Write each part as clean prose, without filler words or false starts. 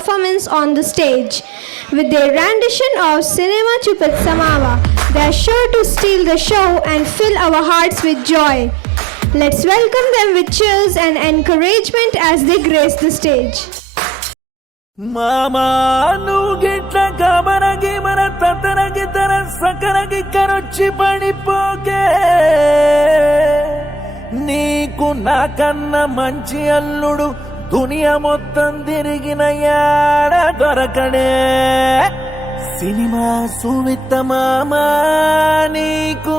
performance on the stage. With their rendition of Cinema Chupat Samawa, they are sure to steal the show and fill our hearts with joy. Let's welcome them with cheers and encouragement as they grace the stage. మామా నువ్వు గిట్ల కబరగి మన తతరగి తర సకరగి కరొచ్చి పడిపోకే నీకు నాకన్న మంచి అల్లుడు దునియా మొత్తం తిరిగిన యాడ దొరకడే సినిమా సువిత్త మామా నీకు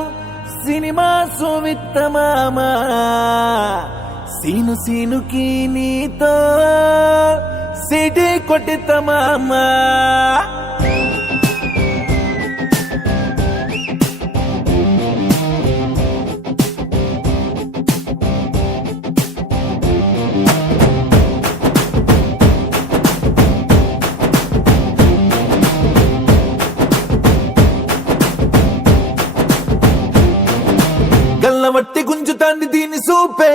సినిమా సువిత్త మామా సీను సీనుకి నీతో సిటీ కొట్టిత మామా గల్లవట్టి గుంజుతాంది దీని సూపే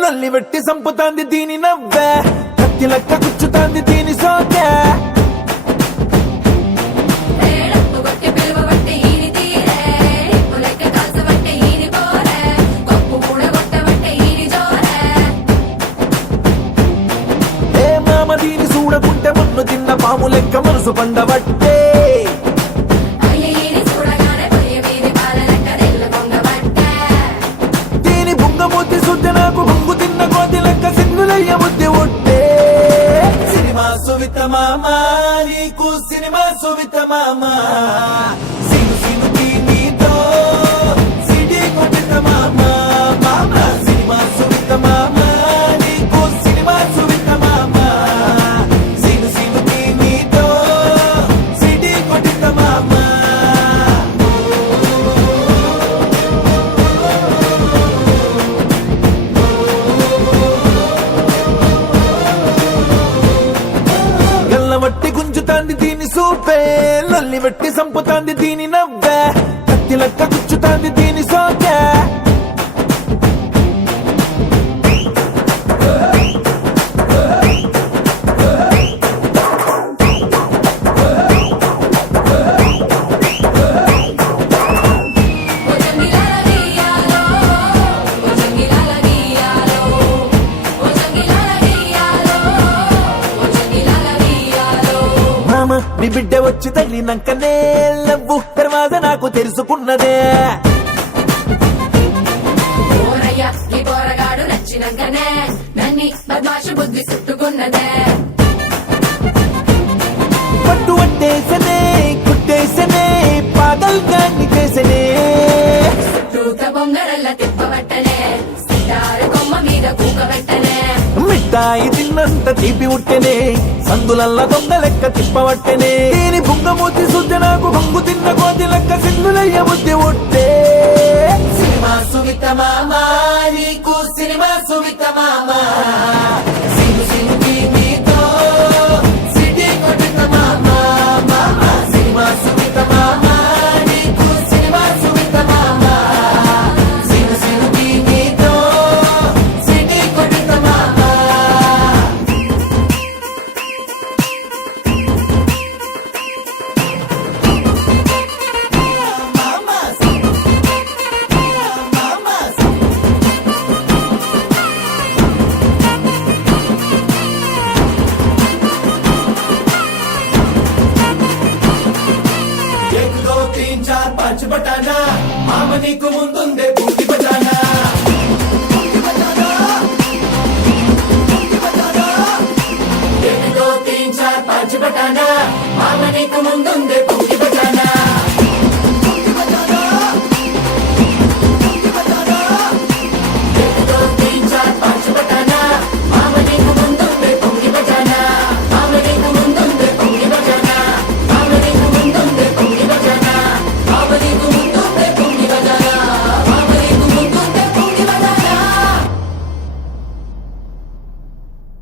లల్లి వెట్టి సంపుతాంది దీని నవ్వే కత్తి లెక్క గుచ్చుతాంది దీని సోకే ఏ మామ దీని చూడకుంటే మన్ను తిన్న పాము లెక్క మనసు పండబట్టే నాకు బొంగు తిన్న కోతి లెక్క సింగులయ్య బుద్ధి ఒట్టే సినిమా సువిత మామా నీకు సినిమా సువిత మామా సిను సినుకి నీతో సిటీ కొట్టిత మామా మామా సినిమా సువిత మామా నీకు సినిమా సువిత మామా సిను సినుకి నీతో సిటీ కొట్టిత మామా వట్టి గుంజుతాంది దీని సూపే లల్లి వెట్టి సంపుతాంది దీని నవ్వే కత్తి లెక్క గుచ్చుతాంది దీని సోకే నీ బిడ్డ వచ్చి తగిలినాకనే లవ్వు తర్వాత నాకు తెలుసుకున్నదే పట్టు పట్టేసనే కుట్టేసనే పాగల్ గాన్ని చేసనే మిఠాయి తిన్నంత తీపి ఉట్టెనే సందులల్ల దొంగ లెక్క తిప్పవట్టెనే దీని బుంగమూతి శుద్ధ నాకు బొంగు తిన్న కోతి లెక్క సింగులయ్య బుద్ధి ఒట్టే సినిమా సువిత మామా నీకు సినిమా సువిత మామా సిను సినుకి నీతో సిటీ కొట్టిత మామా మామా సినిమా సువిత మామా నీకు సినిమా సువిత మామా సిను సినుకి నీతో సిటీ కొట్టిత మామా బటానా మామ నీకు ముందుంది